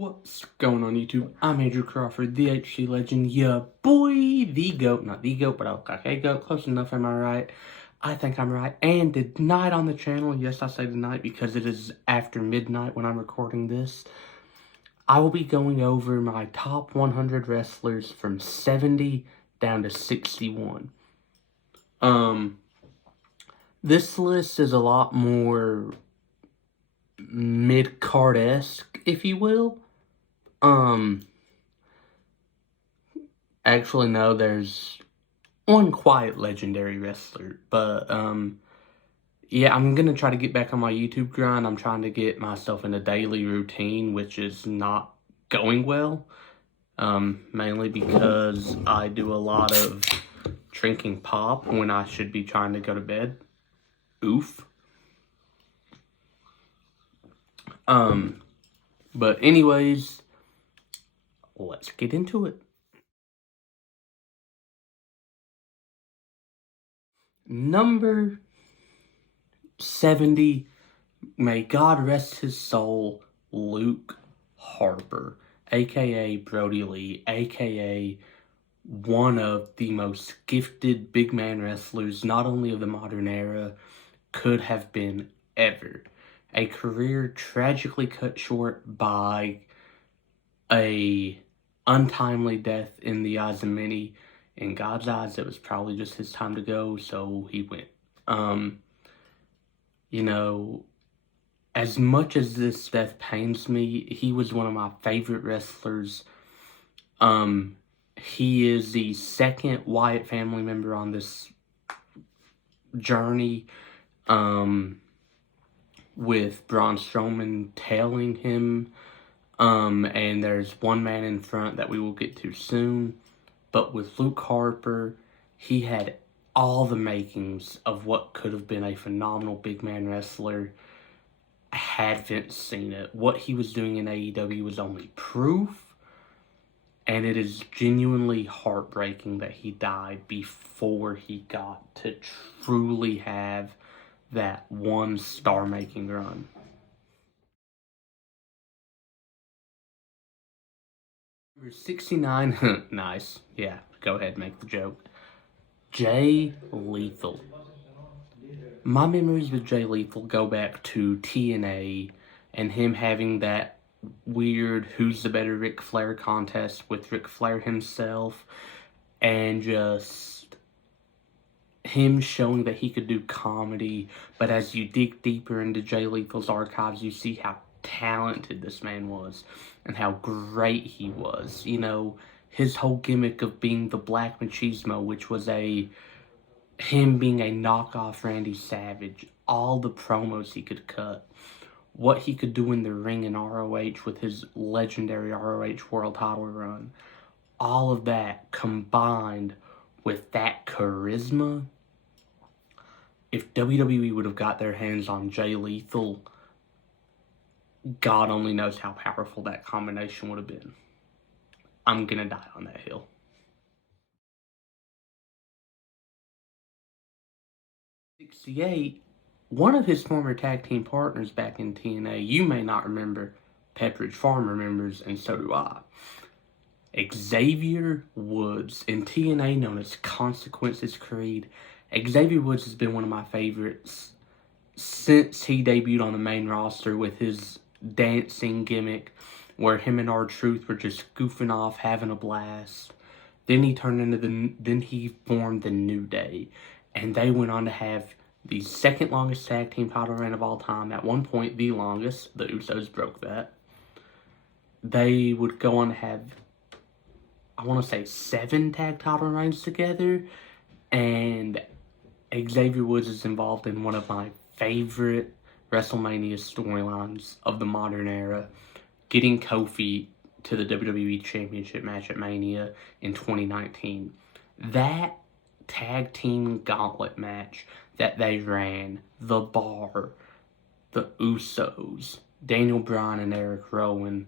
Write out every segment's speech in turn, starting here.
What's going on YouTube? I'm Andrew Crawford, the HC legend, yeah boy, the GOAT, not the GOAT, but okay, GOAT, close enough, am I right? I think I'm right. And tonight on the channel, yes I say tonight because it is after midnight when I'm recording this, I will be going over my top 100 wrestlers from 70 down to 61. This list is a lot more mid-card-esque, if you will. Actually, no, there's one quiet legendary wrestler, but, yeah, I'm gonna try to get back on my YouTube grind. I'm trying to get myself in a daily routine, which is not going well, mainly because I do a lot of drinking pop when I should be trying to go to bed. Oof. But anyways, let's get into it. Number 70, may God rest his soul, Luke Harper, aka Brody Lee, aka one of the most gifted big man wrestlers, not only of the modern era, could have been ever. A career tragically cut short by a untimely death in the eyes of many. In God's eyes, it was probably just his time to go, so he went. You know, as much as this death pains me, he was one of my favorite wrestlers. He is the second Wyatt family member on this journey, with Braun Strowman tailing him, and there's one man in front that we will get to soon. But with Luke Harper, he had all the makings of what could have been a phenomenal big man wrestler had Vince seen it. What he was doing in AEW was only proof, and it is genuinely heartbreaking that he died before he got to truly have that one star-making run. Number 69, nice, yeah, go ahead, make the joke. Jay Lethal. My memories with Jay Lethal go back to TNA and him having that weird who's the better Ric Flair contest with Ric Flair himself, and just him showing that he could do comedy. But as you dig deeper into Jay Lethal's archives, you see how talented this man was and how great he was. You know, his whole gimmick of being the Black Machismo, which was him being a knockoff Randy Savage, all the promos he could cut, what he could do in the ring in ROH with his legendary ROH World Title run, all of that combined with that charisma. If WWE would have got their hands on Jay Lethal, God only knows how powerful that combination would have been. I'm gonna die on that hill. 68, one of his former tag team partners back in TNA, you may not remember, Pepperidge Farm remembers, and so do I. Xavier Woods, in TNA known as Consequences Creed. Xavier Woods has been one of my favorites since he debuted on the main roster with his dancing gimmick, where him and RTruth were just goofing off, having a blast. Then he formed the New Day, and they went on to have the second longest tag team title reign of all time. At one point, the longest. The Usos broke that. They would go on to have, I want to say, 7 tag title reigns together, and Xavier Woods is involved in one of my favorite WrestleMania storylines of the modern era, getting Kofi to the WWE Championship match at Mania in 2019. That tag team gauntlet match that they ran, The Bar, the Usos, Daniel Bryan and Eric Rowan,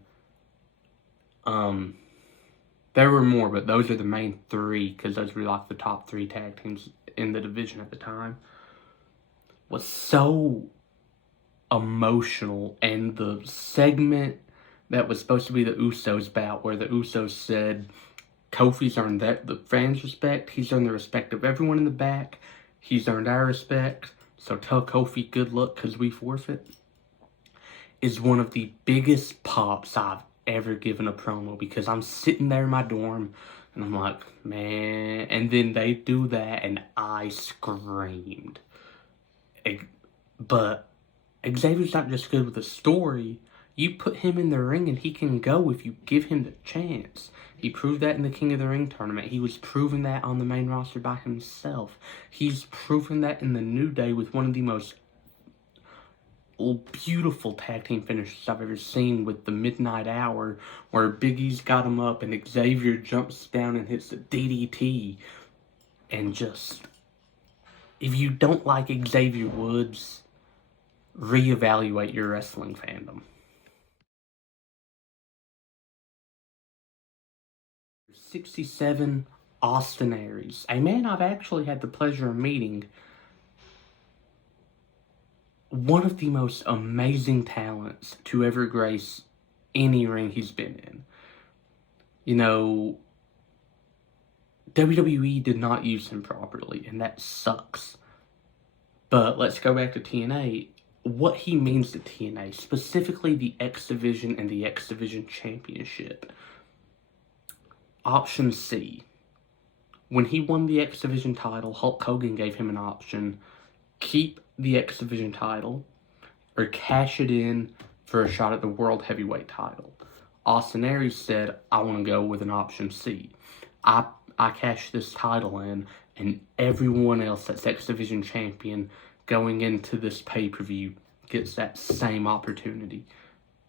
there were more, but those are the main 3, because those were like the top 3 tag teams in the division at the time, was so emotional. And the segment that was supposed to be the Usos bout, where the Usos said Kofi's earned the fans' respect, he's earned the respect of everyone in the back, he's earned our respect, so tell Kofi good luck because we forfeit, is one of the biggest pops I've ever given a promo, because I'm sitting there in my dorm and I'm like, man, and then they do that and I screamed. But Xavier's not just good with a story. You put him in the ring and he can go if you give him the chance. He proved that in the King of the Ring tournament. He was proving that on the main roster by himself. He's proven that in the New Day with one of the most beautiful tag team finishes I've ever seen, with the Midnight Hour, where Big E's got him up and Xavier jumps down and hits the DDT. And just, if you don't like Xavier Woods, reevaluate your wrestling fandom. 67, Austin Aries, a man I've actually had the pleasure of meeting. One of the most amazing talents to ever grace any ring he's been in. You know, WWE did not use him properly, and that sucks. But let's go back to TNA. What he means to TNA, specifically the X Division and the X Division Championship. Option C. When he won the X Division title, Hulk Hogan gave him an option: keep the X Division title or cash it in for a shot at the World Heavyweight title. Austin Aries said, I want to go with an option C. I cash this title in, and everyone else that's X Division champion going into this pay-per-view gets that same opportunity.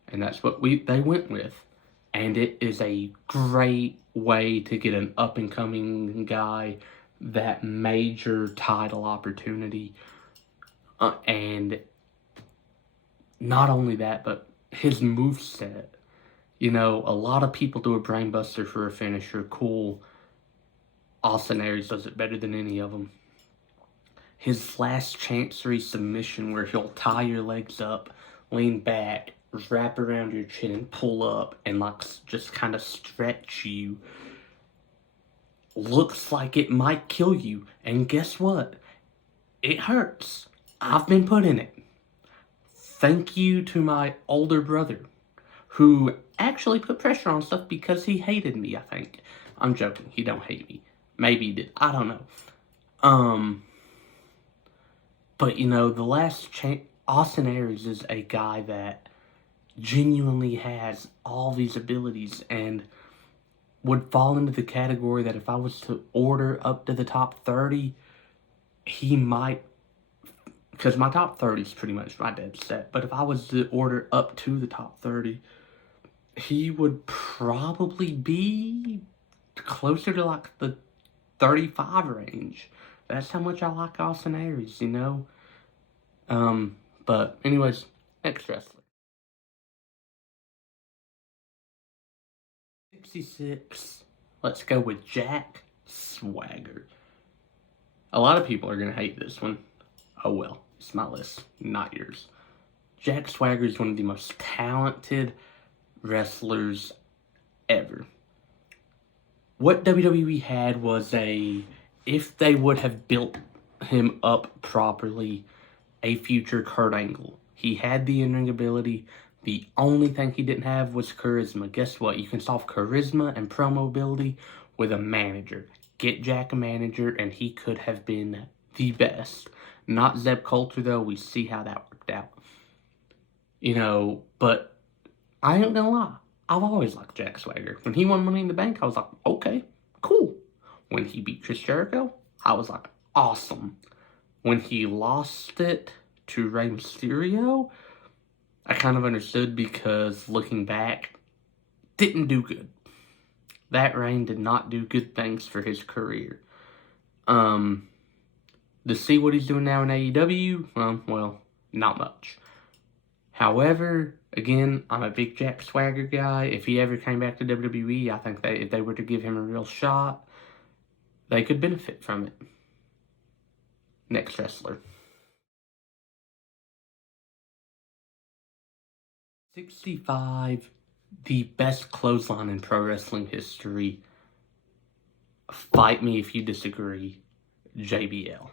And that's what they went with. And it is a great way to get an up-and-coming guy that major title opportunity. And not only that, but his moveset. You know, a lot of people do a brainbuster for a finisher. Cool. Austin Aries does it better than any of them. His last chancery submission, where he'll tie your legs up, lean back, wrap around your chin and pull up and like just kind of stretch you, looks like it might kill you. And guess what? It hurts. I've been put in it. Thank you to my older brother, who actually put pressure on stuff because he hated me, I think. I'm joking. He don't hate me. Maybe he did. I don't know. But you know, the last Austin Aries is a guy that genuinely has all these abilities and would fall into the category that if I was to order up to the top 30, he might, because my top 30 is pretty much my dead set, but if I was to order up to the top 30, he would probably be closer to like the 35 range. That's how much I like Austin Aries, you know? But anyways, next wrestler. 66, let's go with Jack Swagger. A lot of people are going to hate this one. Oh well, it's my list, not yours. Jack Swagger is one of the most talented wrestlers ever. What WWE had was if they would have built him up properly, a future Kurt Angle. He had the in-ring ability. The only thing he didn't have was charisma. Guess what? You can solve charisma and promo ability with a manager. Get Jack a manager, and he could have been the best. Not Zeb Coulter, though. We see how that worked out. You know, but I ain't gonna lie. I've always liked Jack Swagger. When he won Money in the Bank, I was like, okay, cool. When he beat Chris Jericho, I was like, awesome. When he lost it to Rey Mysterio, I kind of understood, because looking back, didn't do good. That reign did not do good things for his career. To see what he's doing now in AEW, well, not much. However, again, I'm a big Jack Swagger guy. If he ever came back to WWE, I think that if they were to give him a real shot, they could benefit from it. Next wrestler. 65, the best clothesline in pro wrestling history. Fight me if you disagree. JBL.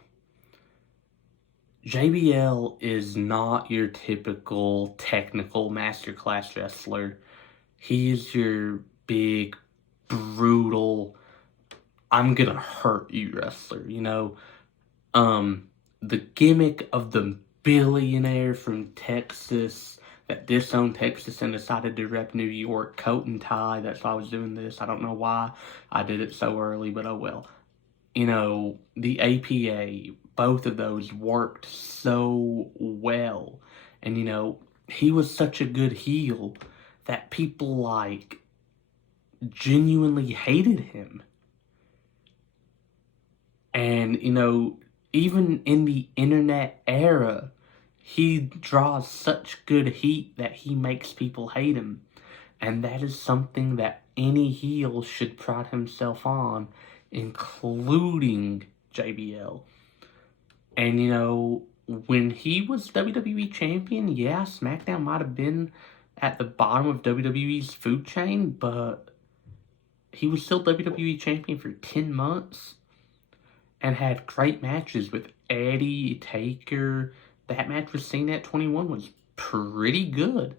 JBL is not your typical technical masterclass wrestler. He is your big, brutal, I'm gonna hurt you wrestler, you know? The gimmick of the billionaire from Texas that disowned Texas and decided to rep New York, coat and tie. That's why I was doing this. I don't know why I did it so early, but oh well. You know, the APA, both of those worked so well. And, you know, he was such a good heel that people, like, genuinely hated him. And, you know, even in the internet era, he draws such good heat that he makes people hate him. And that is something that any heel should pride himself on, including JBL. And, you know, when he was WWE champion, yeah, SmackDown might have been at the bottom of WWE's food chain, but he was still WWE champion for 10 months and had great matches with Eddie, Taker. That match with Cena at 21 was pretty good.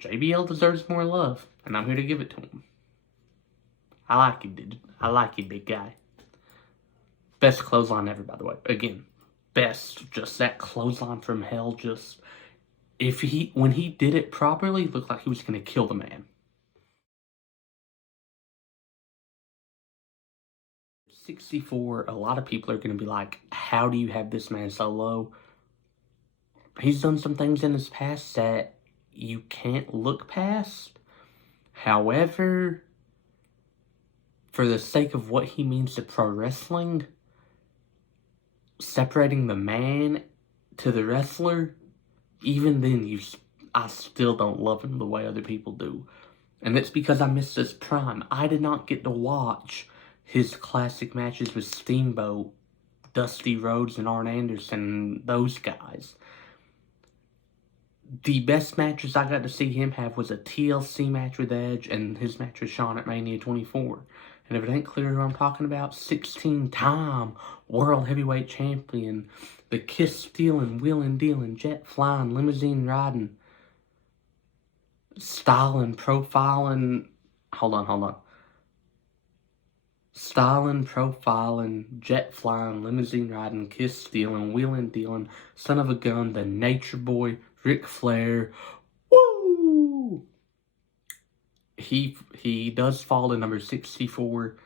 JBL deserves more love, and I'm here to give it to him. I like you, dude. I like you, big guy. Best clothesline ever, by the way. Again, best. Just that clothesline from hell. Just when he did it properly, it looked like he was gonna kill the man. 64. A lot of people are gonna be like, "How do you have this man so low?" He's done some things in his past that you can't look past. However, for the sake of what he means to pro wrestling, separating the man to the wrestler, even then, I still don't love him the way other people do. And it's because I missed his prime. I did not get to watch his classic matches with Steamboat, Dusty Rhodes, and Arn Anderson, those guys. The best matches I got to see him have was a TLC match with Edge and his match with Shawn at Mania 24. And if it ain't clear who I'm talking about, 16-time World Heavyweight Champion, the kiss-stealing, wheeling-dealing, jet-flying, limousine-riding, styling, profiling, styling, profiling, jet-flying, limousine-riding, kiss-stealing, wheeling-dealing, son of a gun, the Nature Boy, Ric Flair. Woo! He does fall to number 64,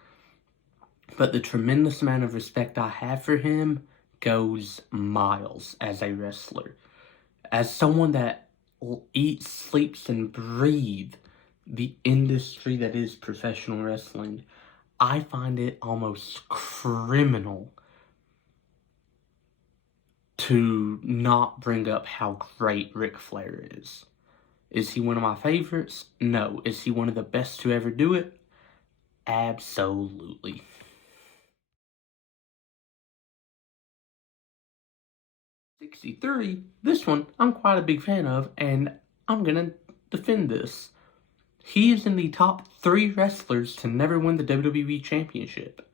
but the tremendous amount of respect I have for him goes miles as a wrestler. As someone that eats, sleeps, and breathes the industry that is professional wrestling, I find it almost criminal to not bring up how great Ric Flair is. Is he one of my favorites? No. Is he one of the best to ever do it? Absolutely. '63, this one I'm quite a big fan of, and I'm gonna defend this. He is in the top 3 wrestlers to never win the WWE Championship.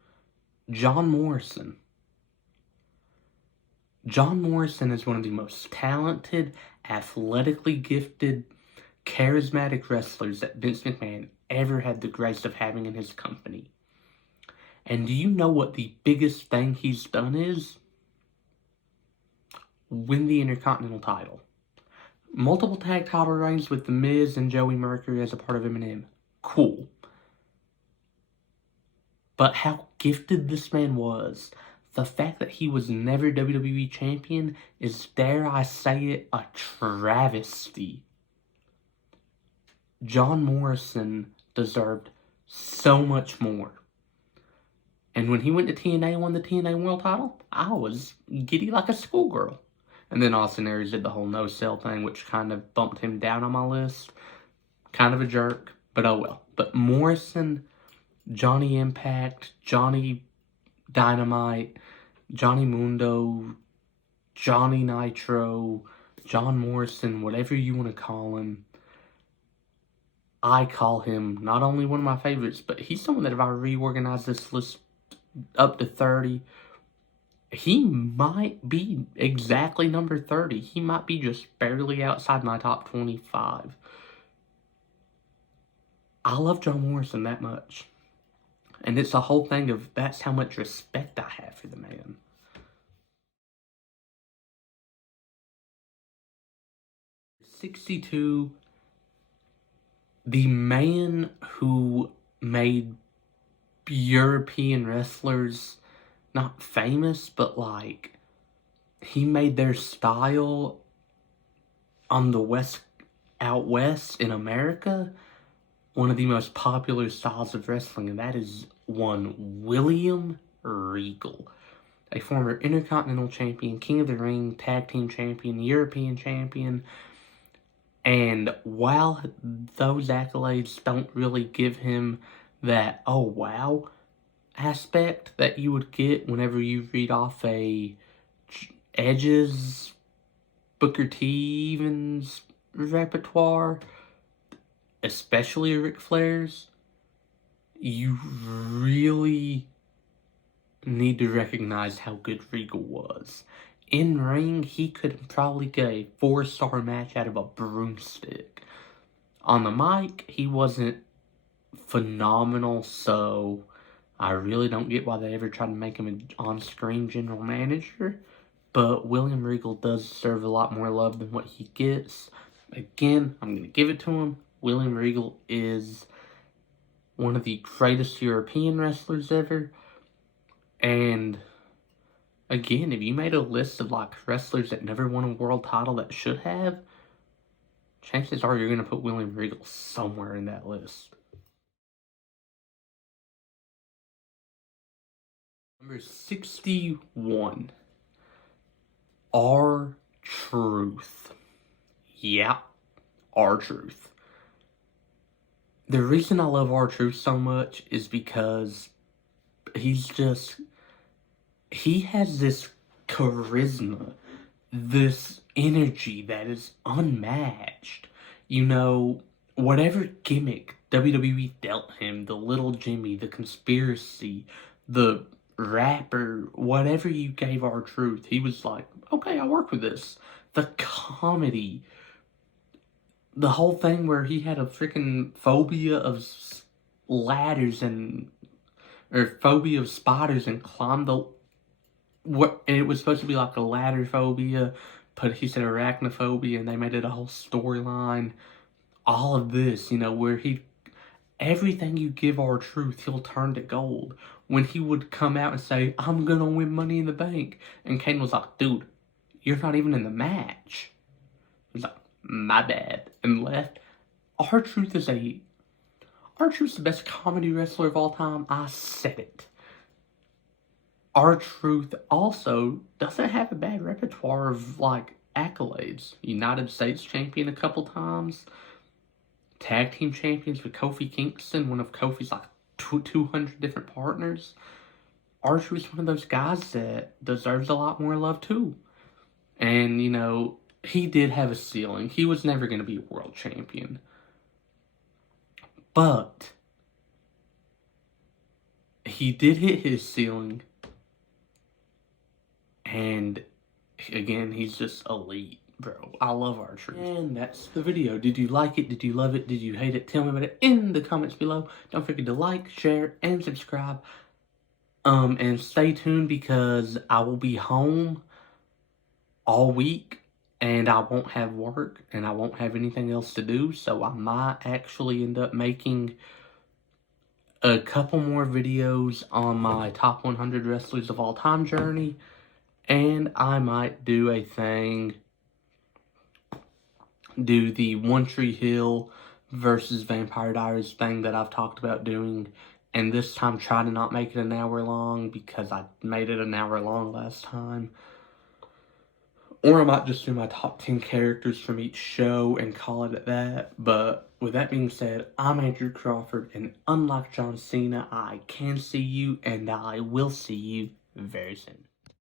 John Morrison. John Morrison is one of the most talented, athletically gifted, charismatic wrestlers that Vince McMahon ever had the grace of having in his company. And do you know what the biggest thing he's done is? Win the Intercontinental title. Multiple tag title reigns with The Miz and Joey Mercury as a part of M&M. Cool. But how gifted this man was, the fact that he was never WWE champion is, dare I say it, a travesty. John Morrison deserved so much more. And when he went to TNA and won the TNA World title, I was giddy like a schoolgirl. And then Austin Aries did the whole no-sell thing, which kind of bumped him down on my list. Kind of a jerk, but oh well. But Morrison, Johnny Impact, Johnny Dynamite, Johnny Mundo, Johnny Nitro, John Morrison, whatever you want to call him, I call him not only one of my favorites, but he's someone that if I reorganize this list up to 30, he might be exactly number 30. He might be just barely outside my top 25. I love John Morrison that much. And it's a whole thing of that's how much respect I have for the man. '62, the man who made European wrestlers not famous, but like he made their style on the out west in America one of the most popular styles of wrestling, and that is one William Regal, a former Intercontinental Champion, King of the Ring, Tag Team Champion, European Champion. And while those accolades don't really give him that, oh wow, aspect that you would get whenever you read off a Edge's, Booker T Evans repertoire, especially Ric Flair's, you really need to recognize how good Regal was. In ring, he could probably get a 4-star match out of a broomstick. On the mic, he wasn't phenomenal, so I really don't get why they ever tried to make him an on-screen general manager. But William Regal does deserve a lot more love than what he gets. Again, I'm going to give it to him. William Regal is one of the greatest European wrestlers ever. And again, if you made a list of like wrestlers that never won a world title that should have, chances are you're going to put William Regal somewhere in that list. Number 61. RTruth. Yeah, RTruth. The reason I love RTruth so much is because he has this charisma, this energy that is unmatched. You know, whatever gimmick WWE dealt him, the little Jimmy, the conspiracy, the rapper, whatever you gave RTruth, he was like, okay, I'll work with this. The comedy, the whole thing where he had a freaking phobia of ladders or phobia of spiders and climbed and it was supposed to be like a ladder phobia, but he said arachnophobia, and they made it a whole storyline. All of this, you know, where everything you give RTruth, he'll turn to gold. When he would come out and say, I'm gonna win Money in the Bank, and Kane was like, dude, you're not even in the match. He was like, my bad, and left. RTruth is the best comedy wrestler of all time. I said it. RTruth also doesn't have a bad repertoire of like accolades. United States champion a couple times. Tag team champions with Kofi Kingston, one of Kofi's like 200 different partners. RTruth's one of those guys that deserves a lot more love too. And you know, he did have a ceiling. He was never going to be a world champion. But he did hit his ceiling. And again, he's just elite, bro. I love RTruth. And that's the video. Did you like it? Did you love it? Did you hate it? Tell me about it in the comments below. Don't forget to like, share, and subscribe. And stay tuned because I will be home all week. And I won't have work, and I won't have anything else to do, so I might actually end up making a couple more videos on my top 100 wrestlers of all time journey, and I might do the One Tree Hill versus Vampire Diaries thing that I've talked about doing, and this time try to not make it an hour long because I made it an hour long last time. Or I might just do my top 10 characters from each show and call it at that. But with that being said, I'm Andrew Crawford, and unlike John Cena, I can see you, and I will see you very soon.